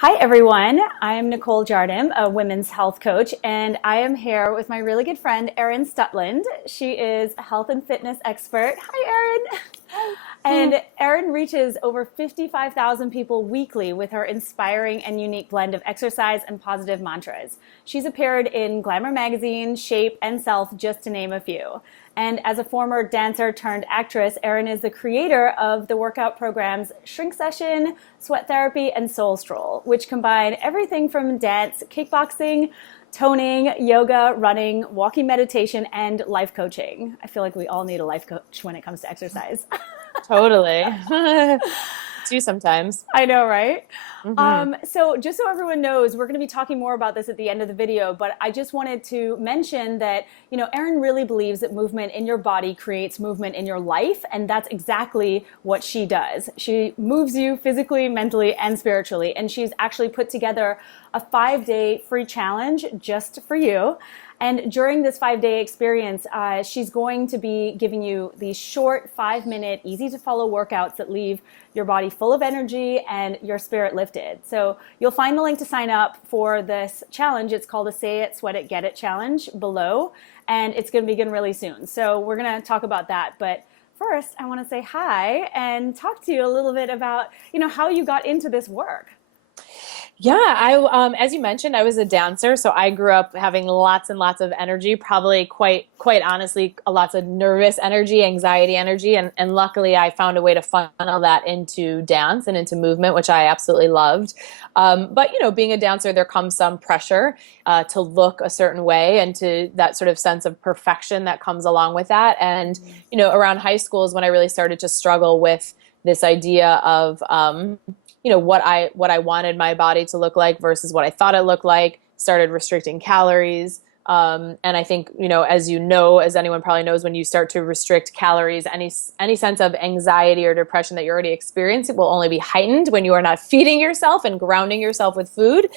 Hi, everyone. I'm Nicole Jardim, a women's health coach, and I am here with my really good friend, Erin Stutland. She is a health and fitness expert. Hi, Erin. And Erin reaches over 55,000 people weekly with her inspiring and unique blend of exercise and positive mantras. She's appeared in Glamour magazine, Shape, and Self, just to name a few. And as a former dancer turned actress, Erin is the creator of the workout programs Shrink Session, Sweat Therapy, and Soul Stroll, which combine everything from dance, kickboxing, toning, yoga, running, walking meditation, and life coaching. I feel like we all need a life coach when it comes to exercise. Totally. Do sometimes. I know, right? Hmm. So just so everyone knows, we're going to be talking more about this at the end of the video, but I just wanted to mention that, Erin really believes that movement in your body creates movement in your life, and that's exactly what she does. She moves you physically, mentally, and spiritually, and she's actually put together a 5-day free challenge just for you. And during this 5-day experience, she's going to be giving you these short 5-minute, easy to follow workouts that leave your body full of energy and your spirit lifted. So you'll find the link to sign up for this challenge. It's called a Say It, Sweat It, Get It challenge below, and it's going to begin really soon. So we're going to talk about that. But first, I want to say hi and talk to you a little bit about, how you got into this work. Yeah, as you mentioned, I was a dancer, so I grew up having lots and lots of energy, probably quite honestly, lots of nervous energy, anxiety energy, and luckily I found a way to funnel that into dance and into movement, which I absolutely loved. But being a dancer, there comes some pressure to look a certain way and to that sort of sense of perfection that comes along with that. And around high school is when I really started to struggle with this idea of what I wanted my body to look like versus what I thought it looked like. Started restricting calories. And I think, as anyone probably knows, when you start to restrict calories, any sense of anxiety or depression that you already experience, it will only be heightened when you are not feeding yourself and grounding yourself with food.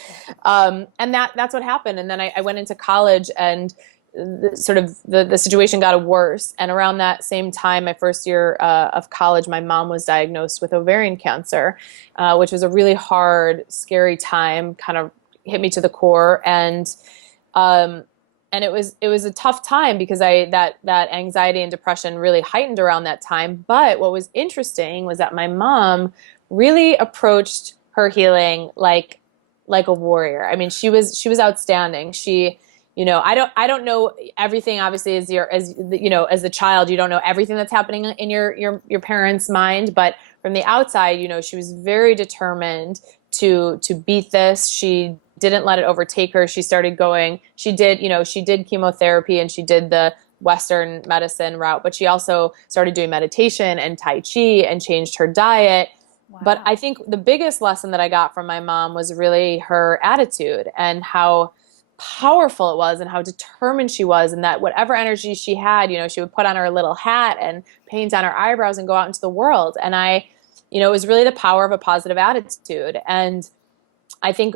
And that's what happened. And then I went into college, and the situation got worse. And around that same time, my first year of college, my mom was diagnosed with ovarian cancer, which was a really hard, scary time, kind of hit me to the core. And it was a tough time because that anxiety and depression really heightened around that time. But what was interesting was that my mom really approached her healing like a warrior. I mean, she was outstanding. I don't know everything. Obviously, as the child, you don't know everything that's happening in your parents' mind. But from the outside, she was very determined to beat this. She didn't let it overtake her. She started going. She did chemotherapy, and she did the Western medicine route. But she also started doing meditation and Tai Chi and changed her diet. But Wow. I think the biggest lesson that I got from my mom was really her attitude and how powerful it was and how determined she was, and that whatever energy she had, she would put on her little hat and paint on her eyebrows and go out into the world. And it was really the power of a positive attitude. And I think,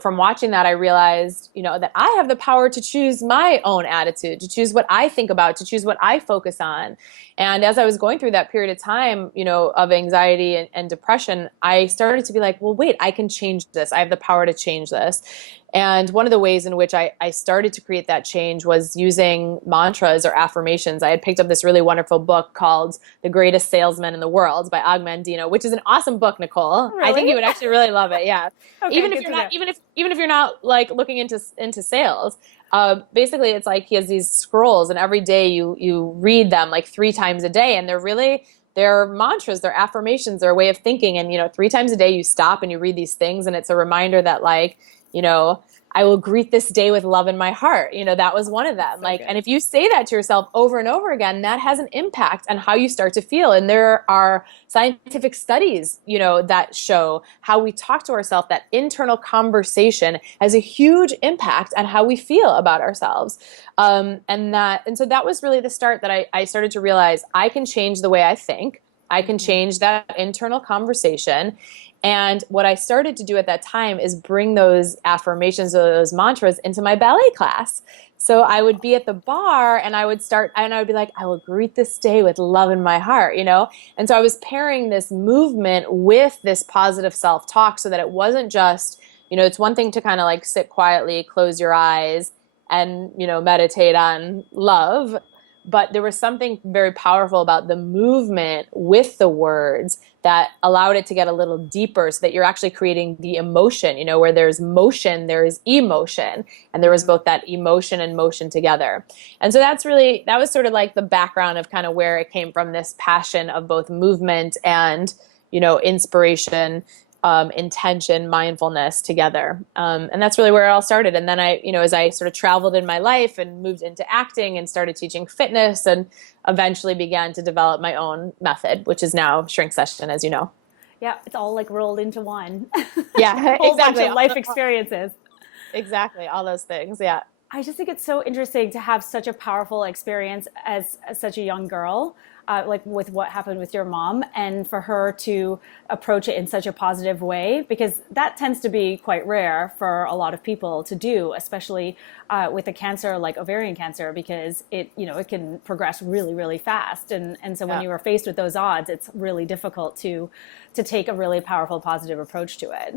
from watching that, I realized, that I have the power to choose my own attitude, to choose what I think about, to choose what I focus on. And as I was going through that period of time, of anxiety and depression, I started to be like, well, wait, I can change this. I have the power to change this. And one of the ways in which I started to create that change was using mantras or affirmations. I had picked up this really wonderful book called The Greatest Salesman in the World by Og Mandino, which is an awesome book, Nicole. I think Really? you would actually really love it. Yeah. Okay, Even if good you're to not, know. even if you're not like looking into sales, basically it's like he has these scrolls, and every day you read them like 3 times a day, and they're mantras, they're affirmations, they're a way of thinking. And 3 times a day you stop and you read these things, and it's a reminder that I will greet this day with love in my heart. That was one of them. So And good. if you say that to yourself over and over again, that has an impact on how you start to feel. And there are scientific studies, that show how we talk to ourselves, that internal conversation has a huge impact on how we feel about ourselves. And so that was really the start that I started to realize I can change the way I think. I can change that internal conversation. And what I started to do at that time is bring those affirmations or those mantras into my ballet class. So I would be at the bar and I would be like, I will greet this day with love in my heart, And so I was pairing this movement with this positive self-talk so that it wasn't just, it's one thing to kind of like sit quietly, close your eyes and, meditate on love. But there was something very powerful about the movement with the words that allowed it to get a little deeper so that you're actually creating the emotion, where there's motion, there is emotion. And there was both that emotion and motion together. And so that was sort of like the background of kind of where it came from, this passion of both movement and, inspiration, intention, mindfulness together. And that's really where it all started. And then as I sort of traveled in my life and moved into acting and started teaching fitness and eventually began to develop my own method, which is now Shrink Session, as you know. Yeah, it's all like rolled into one. Yeah, whole exactly. bunch of life experiences. Exactly, all those things, yeah. I just think it's so interesting to have such a powerful experience as such a young girl, like with what happened with your mom, and for her to approach it in such a positive way, because that tends to be quite rare for a lot of people to do, especially with a cancer like ovarian cancer, because it can progress really, really fast. And so when you are faced with those odds, it's really difficult to take a really powerful, positive approach to it.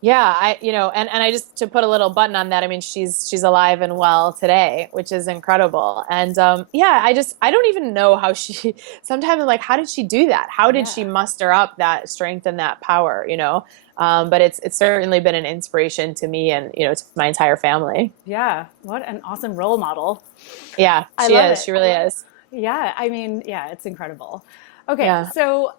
Yeah, and I just, to put a little button on that, I mean, she's alive and well today, which is incredible. And I don't even know how sometimes I'm like, how did she do that? How did she muster up that strength and that power, But it's certainly been an inspiration to me and, to my entire family. Yeah, what an awesome role model. Yeah, she is. She really is. Yeah, I mean, it's incredible. Okay, so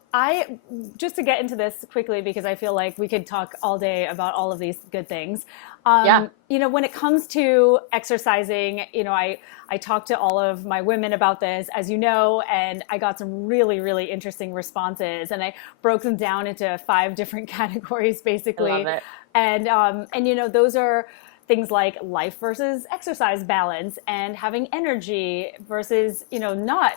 just to get into this quickly, because I feel like we could talk all day about all of these good things. When it comes to exercising, I talked to all of my women about this, as you know, and I got some really, really interesting responses, and I broke them down into 5 different categories, basically. I love it. And those are things like life versus exercise balance, and having energy versus, not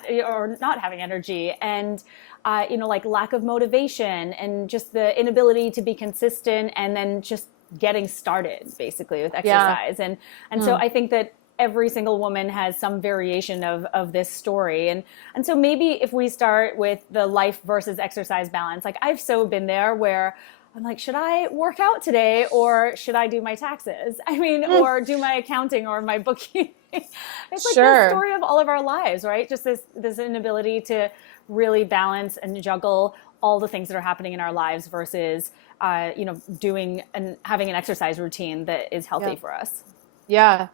having energy, and, like lack of motivation, and just the inability to be consistent, and then just getting started basically with exercise. And so I think that every single woman has some variation of this story. And so maybe if we start with the life versus exercise balance, like I've so been there where I'm like, should I work out today or should I do my taxes? I mean, or do my accounting or my bookkeeping. It's like the story of all of our lives, right? Just this inability to really balance and juggle all the things that are happening in our lives versus, doing and having an exercise routine that is healthy for us. Yeah.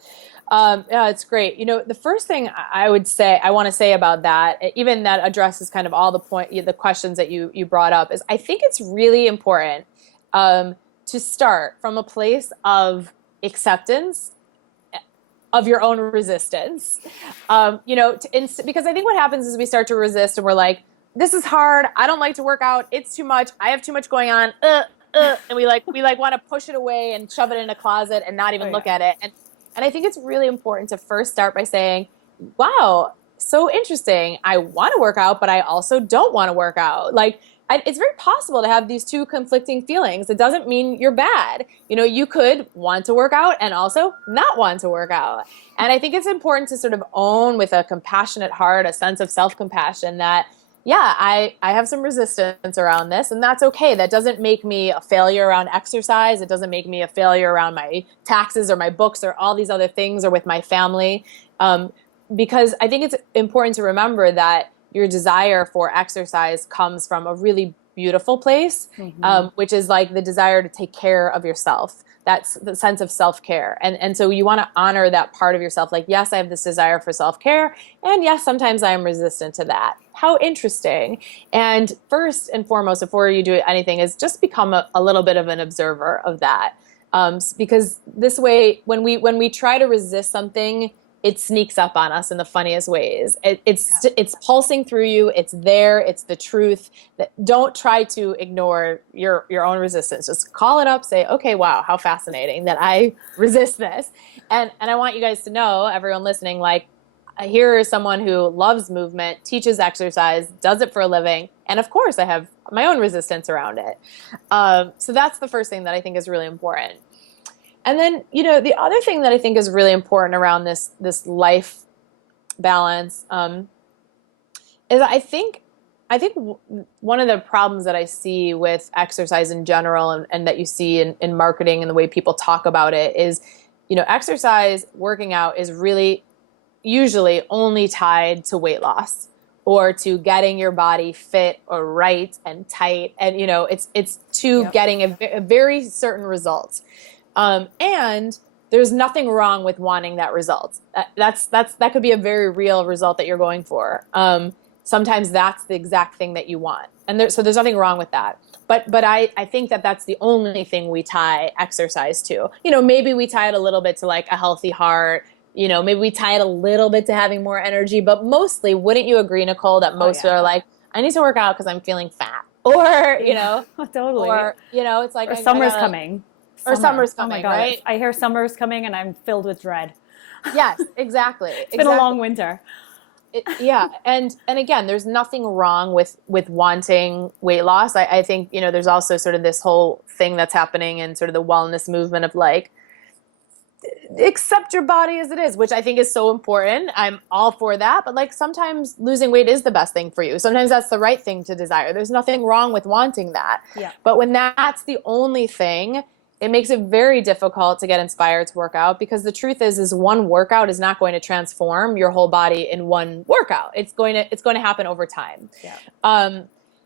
It's great. The first thing I want to say about that, even that addresses kind of all the questions that you brought up, is I think it's really important to start from a place of acceptance of your own resistance. Because I think what happens is we start to resist and we're like, this is hard. I don't like to work out. It's too much. I have too much going on. And we want to push it away and shove it in a closet and not even look at it. And I think it's really important to first start by saying, wow, so interesting. I want to work out, but I also don't want to work out. It's very possible to have these two conflicting feelings. It doesn't mean you're bad. You could want to work out and also not want to work out. And I think it's important to sort of own with a compassionate heart, a sense of self-compassion that, I have some resistance around this, and that's okay. That doesn't make me a failure around exercise. It doesn't make me a failure around my taxes or my books or all these other things or with my family. Because I think it's important to remember that your desire for exercise comes from a really beautiful place, which is like the desire to take care of yourself. That's the sense of self-care. And so you want to honor that part of yourself. Like, yes, I have this desire for self-care. And yes, sometimes I am resistant to that. How interesting. And first and foremost, before you do anything, is just become a little bit of an observer of that. Because this way, when we try to resist something, it sneaks up on us in the funniest ways. It's pulsing through you. It's there. It's the truth. Don't try to ignore your own resistance. Just call it up. Say, okay, wow, how fascinating that I resist this. And I want you guys to know, everyone listening, here is someone who loves movement, teaches exercise, does it for a living, And of course, I have my own resistance around it. So that's the first thing that I think is really important. And then, the other thing that I think is really important around this life balance is I think one of the problems that I see with exercise in general and that you see in marketing and the way people talk about it is, exercise, working out is really usually only tied to weight loss or to getting your body fit or right and tight. And, it's to getting a very certain result. And there's nothing wrong with wanting that result. That could be a very real result that you're going for. Sometimes that's the exact thing that you want. And so there's nothing wrong with that. But I think that that's the only thing we tie exercise to. Maybe we tie it a little bit to like a healthy heart. Maybe we tie it a little bit to having more energy. But mostly, wouldn't you agree, Nicole, that most are like, I need to work out because I'm feeling fat. Or, totally. Or, it's like, or summer's coming. Or summer's coming, oh my God. Right? I hear summer's coming and I'm filled with dread. Yes, exactly. It's been a long winter. And again, there's nothing wrong with wanting weight loss. I think, there's also sort of this whole thing that's happening in sort of the wellness movement of like, accept your body as it is, which I think is so important. I'm all for that. But like sometimes losing weight is the best thing for you. Sometimes that's the right thing to desire. There's nothing wrong with wanting that. Yeah. But when that's the only thing, it makes it very difficult to get inspired to work out, because the truth is one workout is not going to transform your whole body in one workout. It's going to happen over time. Yeah.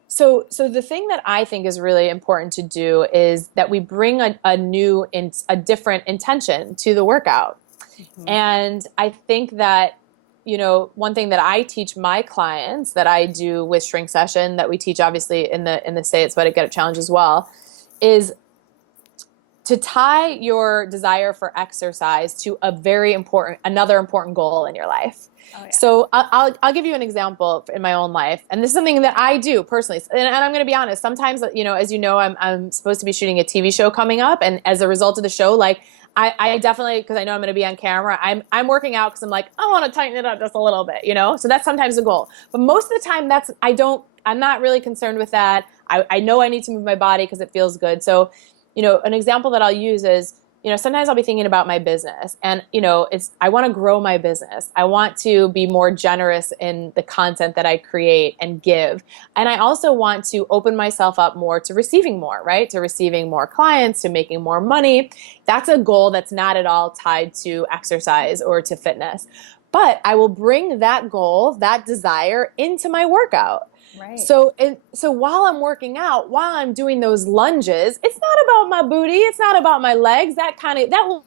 So the thing that I think is really important to do is that we bring a different intention to the workout. Mm-hmm. And I think that, one thing that I teach my clients that I do with Shrink Session, that we teach obviously in the Say It's But It Get It challenge as well, is to tie your desire for exercise to another important goal in your life. Oh, yeah. So I'll give you an example in my own life. And this is something that I do personally. And I'm going to be honest, sometimes, as you know, I'm supposed to be shooting a TV show coming up. And as a result of the show, like I definitely, because I know I'm going to be on camera, I'm working out because I'm like, I want to tighten it up just a little bit, So that's sometimes the goal. But most of the time I'm not really concerned with that. I know I need to move my body because it feels good. So, an example that I'll use is, sometimes I'll be thinking about my business and, I want to grow my business. I want to be more generous in the content that I create and give. And I also want to open myself up more to receiving more, right? To receiving more clients, to making more money. That's a goal that's not at all tied to exercise or to fitness. But I will bring that goal, that desire into my workout. Right. So while I'm working out, while I'm doing those lunges, it's not about my booty. It's not about my legs. That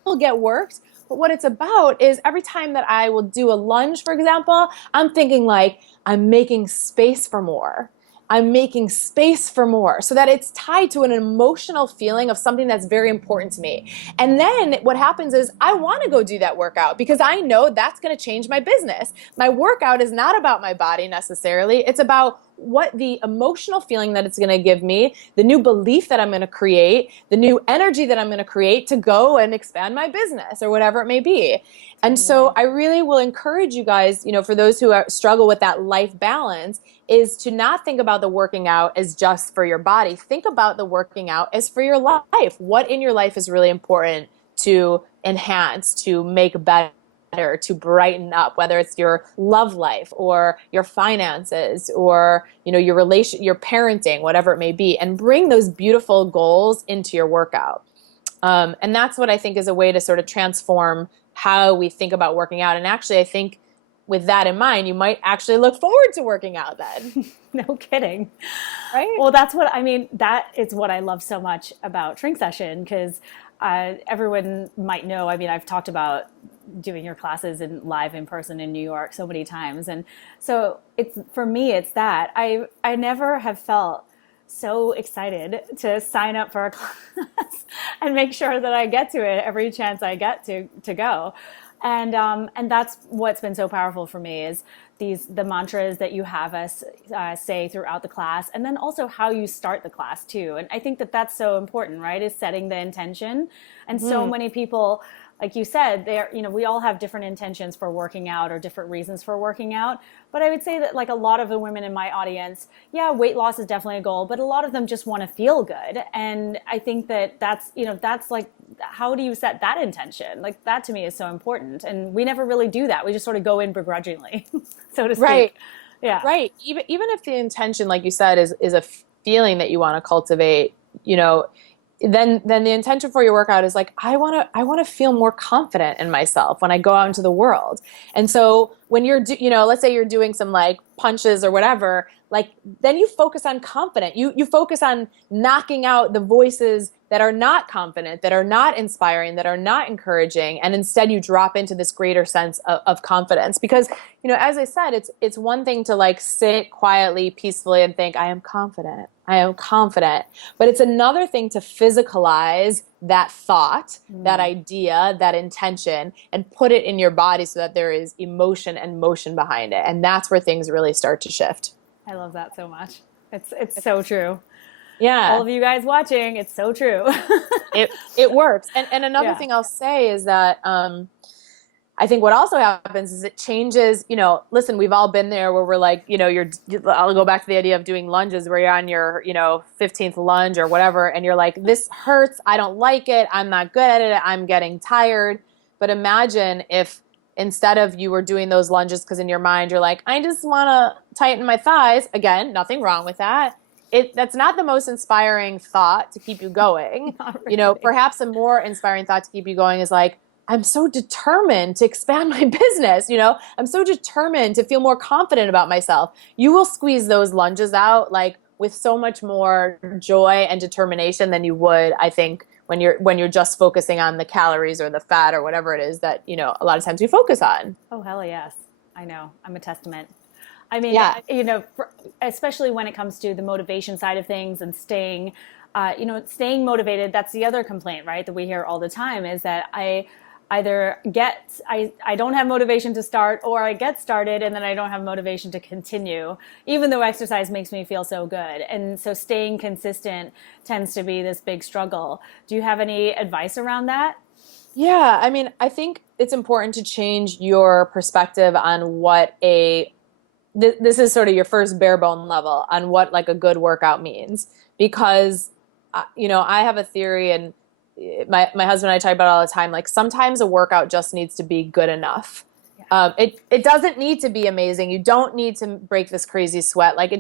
will get worked. But what it's about is every time that I will do a lunge, for example, I'm thinking like, I'm making space for more. I'm making space for more, so that it's tied to an emotional feeling of something that's very important to me. And then what happens is I want to go do that workout because I know that's going to change my business. My workout is not about my body necessarily. It's about what the emotional feeling that it's going to give me, the new belief that I'm going to create, the new energy that I'm going to create to go and expand my business or whatever it may be. And so I really will encourage you guys, for those who struggle with that life balance, is to not think about the working out as just for your body. Think about the working out as for your life. What in your life is really important to enhance, to make better, to brighten up, whether it's your love life or your finances or, your relation, your parenting, whatever it may be, and bring those beautiful goals into your workout. And that's what I think is a way to sort of transform how we think about working out. And actually, I think with that in mind, you might actually look forward to working out then. No kidding. Right? Well, that is what I love so much about Shrink Session, because everyone might know, I've talked about doing your classes live in person in New York so many times. And so for me, it's that I never have felt so excited to sign up for a class and make sure that I get to it every chance I get to go. And that's what's been so powerful for me is the mantras that you have us say throughout the class, and then also how you start the class too. And I think that that's so important, right? Is setting the intention. And so many people like you said, there, we all have different intentions for working out or different reasons for working out. But I would say that like a lot of the women in my audience, yeah, weight loss is definitely a goal, but a lot of them just want to feel good. And I think that that's like, how do you set that intention? Like that to me is so important. And we never really do that. We just sort of go in begrudgingly, so to speak. Right. Yeah. Right. Even if the intention, like you said, is a feeling that you want to cultivate, then the intention for your workout is like, I want to feel more confident in myself when I go out into the world. And so when you're let's say you're doing some like punches or whatever, like then you focus on confident. You focus on knocking out the voices that are not confident, that are not inspiring, that are not encouraging, and instead you drop into this greater sense of confidence. Because, as I said, it's one thing to like sit quietly, peacefully and think, I am confident. I am confident. But it's another thing to physicalize that thought, that idea, that intention, and put it in your body so that there is emotion and motion behind it. And that's where things really start to shift. I love that so much. It's so true. Yeah. All of you guys watching, it's so true. It works. And another thing I'll say is that I think what also happens is it changes, listen, we've all been there where we're like, I'll go back to the idea of doing lunges where you're on your, 15th lunge or whatever. And you're like, this hurts. I don't like it. I'm not good at it. I'm getting tired. But imagine if instead of you were doing those lunges because in your mind, you're like, I just want to tighten my thighs. Again, nothing wrong with that. That's not the most inspiring thought to keep you going. Really. Perhaps a more inspiring thought to keep you going is like, I'm so determined to expand my business. I'm so determined to feel more confident about myself. You will squeeze those lunges out like with so much more joy and determination than you would, I think, when you're just focusing on the calories or the fat or whatever it is that, a lot of times we focus on. Oh, hell yes. I know. I'm a testament. I mean, especially when it comes to the motivation side of things and staying motivated. That's the other complaint, right, that we hear all the time is that I don't have motivation to start, or I get started and then I don't have motivation to continue, even though exercise makes me feel so good. And so staying consistent tends to be this big struggle. Do you have any advice around that? Yeah, I mean, I think it's important to change your perspective on what this is sort of your first bare bone level on what like a good workout means. Because, I have a theory, and my husband and I talk about it all the time, like sometimes a workout just needs to be good enough. Yeah. It doesn't need to be amazing. You don't need to break this crazy sweat. Like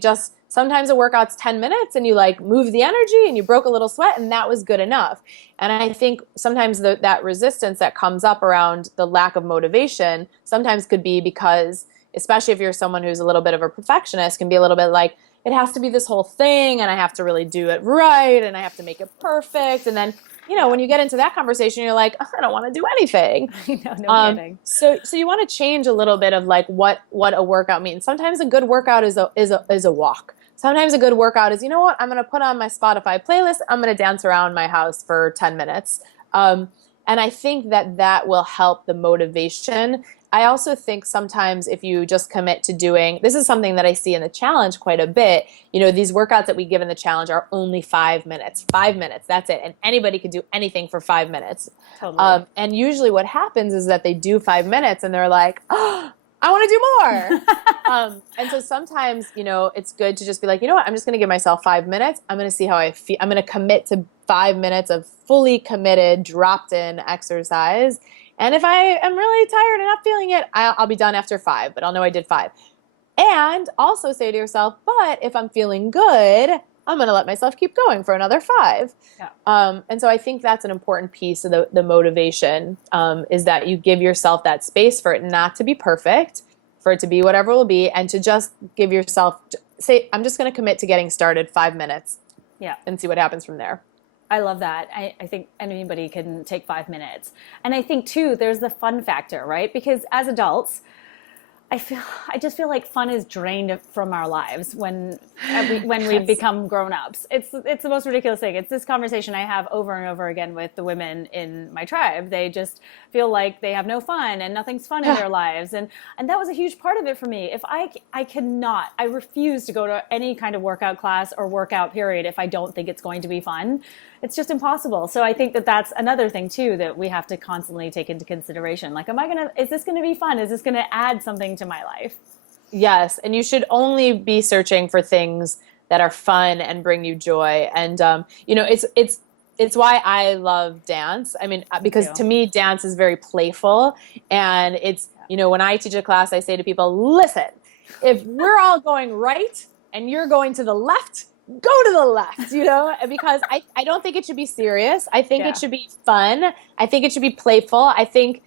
sometimes a workout's 10 minutes and you like move the energy and you broke a little sweat and that was good enough. And I think sometimes that resistance that comes up around the lack of motivation sometimes could be because, especially if you're someone who's a little bit of a perfectionist, can be a little bit like, it has to be this whole thing and I have to really do it right and I have to make it perfect. And then, when you get into that conversation, you're like, I don't want to do anything. No kidding. So you want to change a little bit of like what a workout means. Sometimes a good workout is a walk. Sometimes a good workout is, I'm going to put on my Spotify playlist. I'm going to dance around my house for 10 minutes. And I think that will help the motivation. I also think sometimes if you just commit to doing, this is something that I see in the challenge quite a bit, these workouts that we give in the challenge are only 5 minutes, that's it. And anybody can do anything for 5 minutes. Totally. And usually what happens is that they do 5 minutes and they're like, oh, I want to do more. And so sometimes, it's good to just be like, you know what, I'm just going to give myself 5 minutes. I'm going to see how I feel. I'm going to commit to 5 minutes of fully committed, dropped in exercise. And if I am really tired and not feeling it, I'll be done after 5, but I'll know I did 5. And also say to yourself, but if I'm feeling good, I'm going to let myself keep going for another 5. Yeah. And so I think that's an important piece of the motivation, is that you give yourself that space for it not to be perfect, for it to be whatever it will be, and to just give yourself, say, I'm just going to commit to getting started 5 minutes. Yeah. And see what happens from there. I love that. I think anybody can take 5 minutes. And I think, too, there's the fun factor, right? Because as adults, I just feel like fun is drained from our lives when we become grown-ups. It's the most ridiculous thing. It's this conversation I have over and over again with the women in my tribe. They just feel like they have no fun and nothing's fun in their lives. And that was a huge part of it for me. If I refuse to go to any kind of workout class or workout period if I don't think it's going to be fun. It's just impossible. So I think that that's another thing too that we have to constantly take into consideration. Like, is this going to be fun? Is this going to add something to my life? Yes, and you should only be searching for things that are fun and bring you joy. And it's why I love dance. I mean, because to me, dance is very playful, and it's when I teach a class, I say to people, listen, if we're all going right and you're going to the left, go to the left, because I don't think it should be serious. I think it should be fun. I think it should be playful. I think,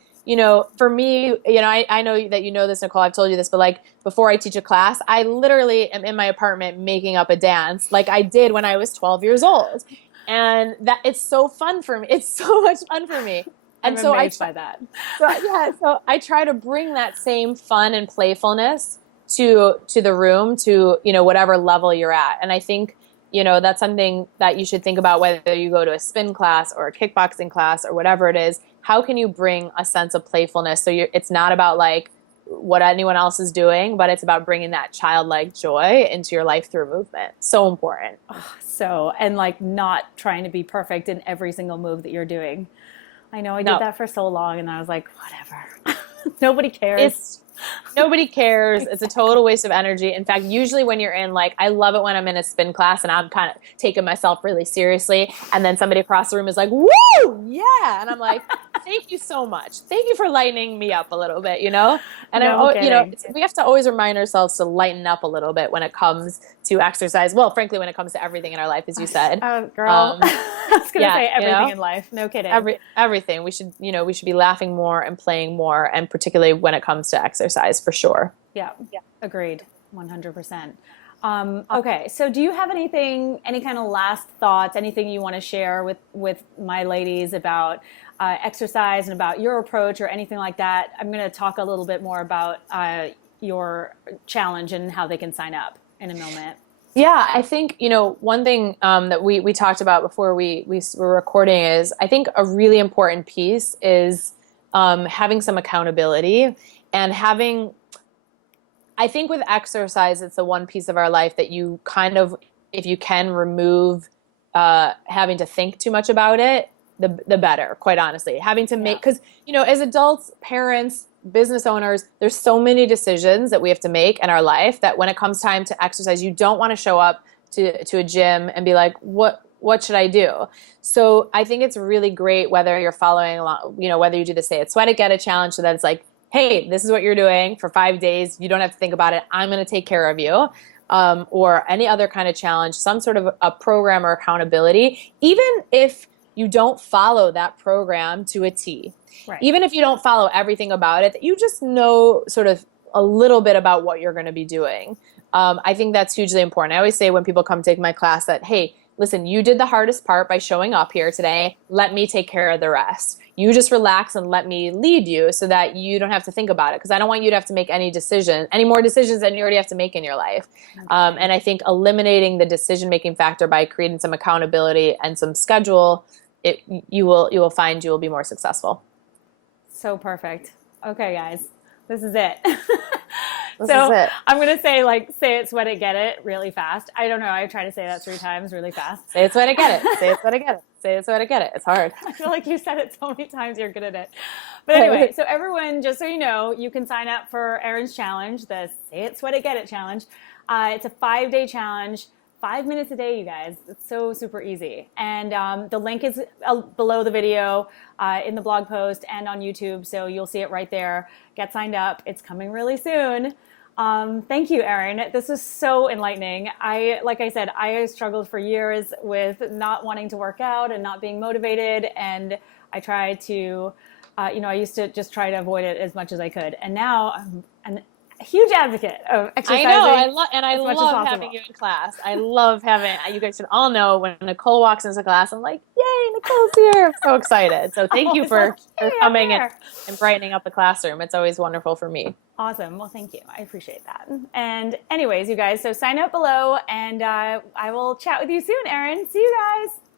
for me, I know that you know this, Nicole, I've told you this, but like before I teach a class, I literally am in my apartment making up a dance like I did when I was 12 years old. And that it's so fun for me. It's so much fun for me. And I'm amazed by that. So I try to bring that same fun and playfulness to the room, to whatever level you're at. And I think that's something that you should think about, whether you go to a spin class or a kickboxing class or whatever it is. How can you bring a sense of playfulness so it's not about like what anyone else is doing, but it's about bringing that childlike joy into your life through movement. So important. And like not trying to be perfect in every single move that you're doing. I know I did that for so long, and I was like, whatever. Nobody cares. Nobody cares. It's a total waste of energy. In fact, usually when you're in, like, I love it when I'm in a spin class and I'm kind of taking myself really seriously, and then somebody across the room is like, woo, yeah. And I'm like, thank you so much. Thank you for lightening me up a little bit, And we have to always remind ourselves to lighten up a little bit when it comes to exercise. Well, frankly, when it comes to everything in our life, as you said. Girl, I was going to say everything in life. No kidding. Everything. We should be laughing more and playing more, and particularly when it comes to exercise, for sure. Yeah. Agreed. 100%. Okay. So do you have any kind of last thoughts, anything you want to share with my ladies about exercise and about your approach or anything like that? I'm going to talk a little bit more about your challenge and how they can sign up in a moment. Yeah, I think, one thing that we talked about before we were recording is, I think a really important piece is having some accountability, and I think with exercise, it's the one piece of our life that you kind of, if you can remove having to think too much about it, the better, quite honestly. Having to make, because, as adults, parents, business owners, there's so many decisions that we have to make in our life that when it comes time to exercise, you don't want to show up to a gym and be like, what should I do? So I think it's really great whether you're following along, whether you do the Say It, Sweat It, Get It challenge, so that it's like, hey, this is what you're doing for 5 days. You don't have to think about it. I'm going to take care of you. Or any other kind of challenge, some sort of a program or accountability, even if you don't follow that program to a T. Right. Even if you don't follow everything about it, you just know sort of a little bit about what you're going to be doing. I think that's hugely important. I always say when people come take my class that, hey, listen, you did the hardest part by showing up here today. Let me take care of the rest. You just relax and let me lead you so that you don't have to think about it, because I don't want you to have to make any more decisions than you already have to make in your life. Okay. And I think eliminating the decision-making factor by creating some accountability and some schedule, you will find you will be more successful. So perfect. Okay, guys, this is it. This is it. I'm going to say, say it, sweat it, get it really fast. I don't know. I try to say that 3 times really fast. Say it, sweat it, get it. Say it, sweat it, get it. Say it, sweat it, get it. It's hard. I feel like you said it so many times, you're good at it. But anyway, so everyone, just so you know, you can sign up for Erin's challenge, the Say It, Sweat It, Get It challenge. It's a 5-day challenge. 5 minutes a day, you guys. It's so super easy. And the link is below the video in the blog post and on YouTube, so you'll see it right there. Get signed up. It's coming really soon. Thank you, Erin. This was so enlightening. Like I said, I struggled for years with not wanting to work out and not being motivated, and I tried to, I used to just try to avoid it as much as I could. And now I'm a huge advocate of exercising. I love having you in class. I love having, you guys should all know when Nicole walks into class, I'm like, yay, Nicole's here. I'm so excited. So thank you for coming and brightening up the classroom. It's always wonderful for me. Awesome. Well, thank you. I appreciate that. And anyways, you guys, so sign up below, and I will chat with you soon, Erin. See you guys.